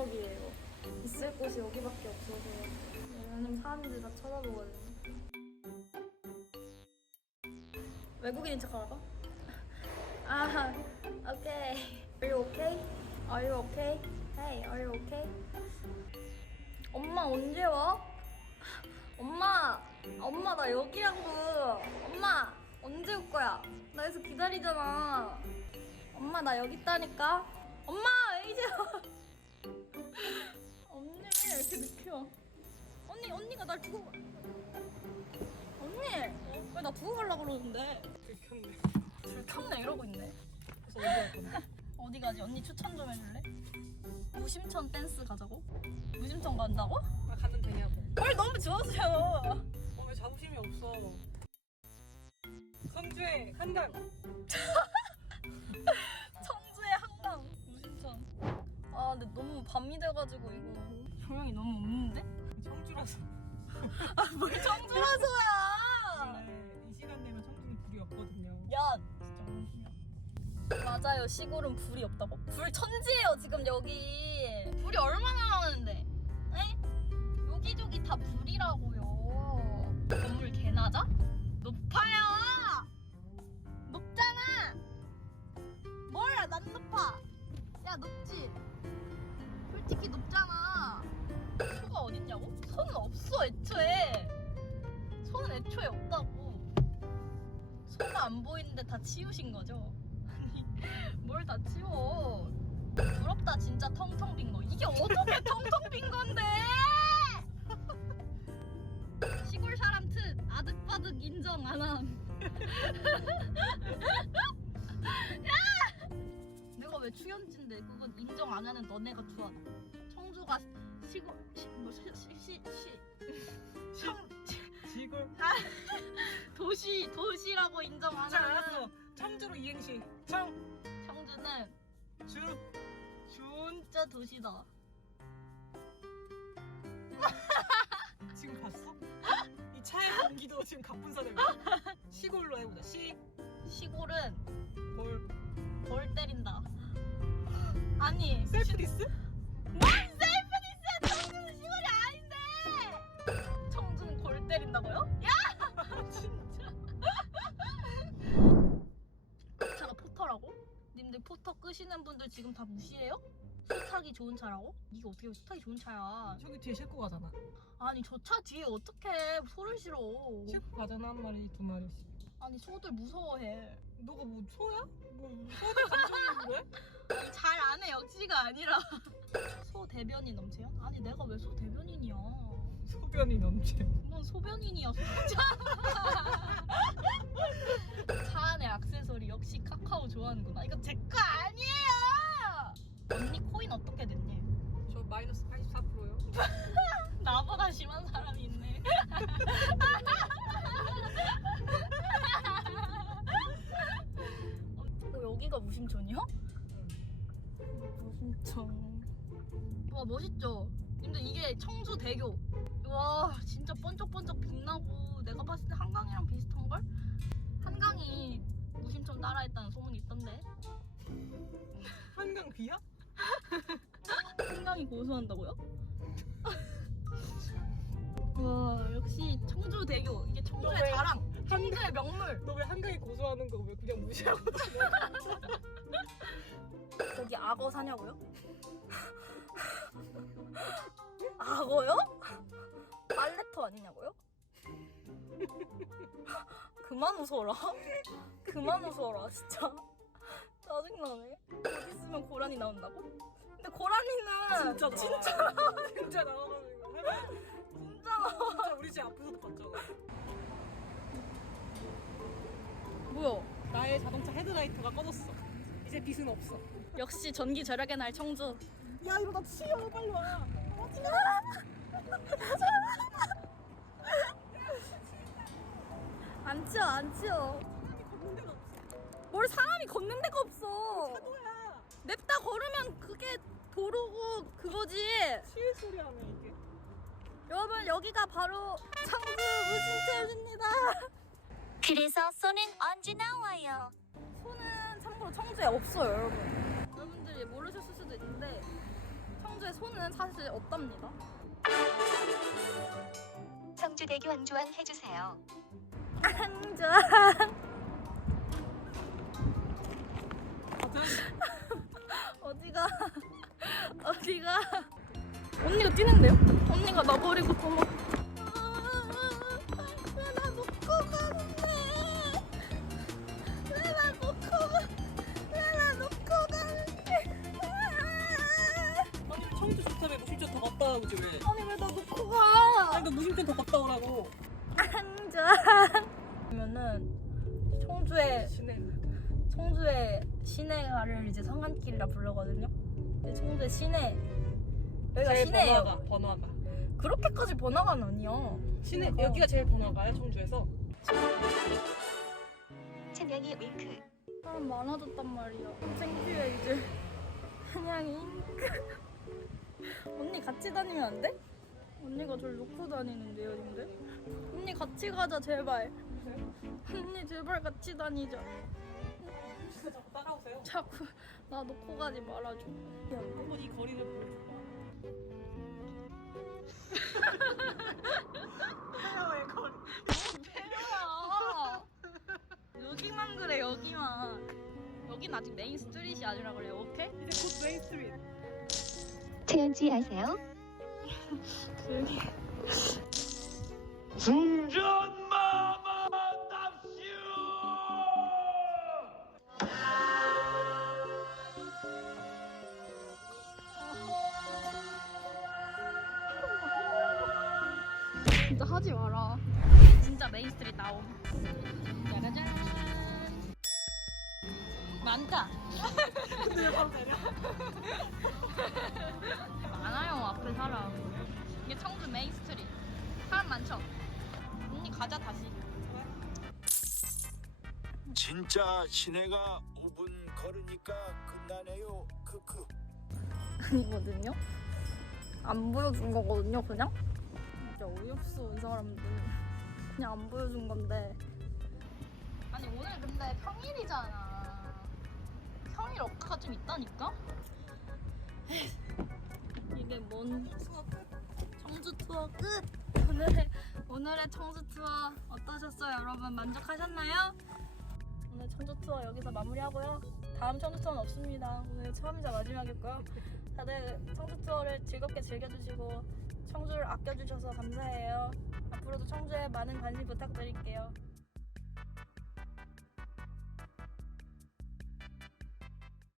지역이에요. 있을 곳이 여기밖에 없어서요. 네, 왜냐면 사람들이 다 쳐다보거든요. 외국인인 척 하라고? 아, 오케이. Are you okay? Are you okay? Hey, are you okay? 엄마 언제 와? 엄마, 엄마 나 여기라고. 엄마 언제 올 거야? 나 여기서 기다리잖아. 엄마 나 여기 있다니까. 엄마 왜 이제 와? 언니 왜 이렇게 늦게 와? 언니 언니가 날 두고 가. 언니 왜 나 두고 가려고 그러는데? 들켰네. 불 켰네 이러고 있네. 그래서 어디 갈 건데? 어디 가지? 언니 추천 좀 해줄래? 무심천 댄스 가자고? 무심천 간다고? 나 가면 되냐고. 뭘 너무 좋아하세요. 어, 왜 자부심이 없어? 성주의 한강. 밤이 돼가지고 이거 조명이 너무 없는데? 청주라서. 뭘 청주라서야. 원래 이 시간 되면 청주는 불이 없거든요. 야 진짜 무슨 맞아요 시골은 불이 없다고? 불 천지예요 지금 여기 불이 얼마나 나오는데 에? 여기저기 다 불이라고요 건물 개나자? 높아요 높잖아 뭐야 난 높아 야 높지 솔직히 높잖아 소가 어딨냐고? 소는 없어 애초에 소는 애초에 없다고 소가 안 보이는데 다 치우신 거죠? 아니 뭘 다 치워 부럽다 진짜 텅텅 빈 거 이게 어떻게 텅텅 빈 건데 시골 사람 특 아득바득 인정 야! 내가 왜 추현진데 그건 인정 안 하는 너네가 좋아 청주가 시골 시, 뭐, 시, 시, 시, 시, 청, 지골. 도시 도시라고 인정 안잘 하는 알았어. 청주로 이행시. 청. 청주는 주. 진짜 도시다. 지금 봤어? 이 차의 공기도 지금 갑분사되고. 시골로 해보자. 시. 시골은 골. 벌 때린다. 아니 셀프디스? 뭔 셀프디스야 청주는 시골이 아닌데. 청주는 골 때린다고요? 야 진짜. 차가 포터라고? 님들 포터 끄시는 분들 지금 다 무시해요? 수 타기 좋은 차라고? 이게 어떻게 수 타기 좋은 차야? 저기 뒤에 싣고 가잖아. 아니 저 차 뒤에 어떻게 소를 실어? 싣고 가잖아 한 마리 두 마리씩. 아니 소들 무서워해. 너가 뭐 소야? 뭐 소들 감정이 잘 역시가 아니라 소 대변인 넘쳐요? 아니 내가 왜 소 대변인이야? 소변이 넘쳐. 넌 소변인이야 소자. 차 안에 액세서리 역시 카카오 좋아하는구나. 이거 제 거 아니에요. 무심천. 와 멋있죠? 근데 이게 청주대교. 와 진짜 번쩍번쩍 빛나고 내가 봤을 때 한강이랑 비슷한걸? 한강이 무심천 따라했다는 소문이 있던데. 한강 비야? 한강이 고소한다고요? 와 역시 청주대교 이게 청주의 너 왜 자랑 청주의 명물 너 왜 한강이 고소하는 거 왜 그냥 무시하고 거기 악어 사냐고요? 악어요? 빨래터 아니냐고요? 그만 웃어라 그만 웃어라 진짜 짜증나네 어디 있으면 고라니 나온다고? 근데 고라니는 진짜 진짜 진짜 나와가지고. 진짜 나와 진짜 우리 집 앞에서도 봤잖아 뭐야 나의 자동차 헤드라이트가 꺼졌어 이제 빛은 없어 역시 전기 절약의 날 청주. 야 이거 나 치여 빨리 와. 안 치워 안 치워. 사람이 걷는 데가 없어 뭘 사람이 걷는 데가 없어. 차도야 냅다 걸으면 그게 도로고 그거지. 치일 소리 하네 이게. 여러분 여기가 바로 청주 무신철입니다. 그래서 쏘는 언제 나와요? 소는 참고로 청주에 없어요 여러분 청주는 사실 없답니다. 성주대교 안주왕 해주세요. 다들 어디가? 어디가? 언니가 뛰는데요? 언니가 나 버리고 도망. 무심전 더 갔다 오지 왜? 아니 왜 나 놓고 가? 아니 너 무심전 더 갔다 오라고. 청주. 그러면은 청주에 시내. 청주의 시내가를 이제 성안길이라 부르거든요. 근데 청주의 시내 여기가 제일 시내예요. 번화가 번화가. 그렇게까지 번화가는 아니야. 시내 그래서- 여기가 제일 번화가야 청주에서. 찬양이 윙크. 사람 많아졌단 말이야. 창피해 이제. 한양이 같이 다니면 안 돼? 언니가 저를 놓고 다니는데요, 님들? 언니 같이 가자 제발. 언니 제발 같이 다니자. 자꾸 따라오세요. 자꾸 나 놓고 가지 말아줘. 한번 이 거리를 보여줘봐. 페어의 거리. 배려야. 여기만 그래 여기만. 여긴 아직 메인 스트릿이 아니라 그래 오케이? 이제 곧 메인 스트리 트. 태연지 아세요? 조용히. 진짜 하지 마라. 진짜 메인 스트릿 나옴. 짜라잔. 많다. 근데 왜 바로 내려? 많아요 앞에 사람. 이게 청주 메인 스트릿. 사람 많죠? 언니 가자 다시. 진짜 시내가 5분 걸으니까 끝나네요. 크크. 아니거든요. 안 보여준 거거든요, 그냥. 진짜 어이없어 이 사람들. 그냥 안 보여준 건데. 아니 오늘 근데 평일이잖아. 평일 억가가 좀 있다니까. 이게 뭔 청주 투어 끝. 오늘의 오늘의 청주 투어 어떠셨어요, 여러분? 만족하셨나요? 오늘 청주 투어 여기서 마무리하고요. 다음 청주 투어는 없습니다. 오늘 처음이자 마지막이고요. 다들 청주 투어를 즐겁게 즐겨주시고 청주를 아껴주셔서 감사해요. 앞으로도 청주에 많은 관심 부탁드릴게요.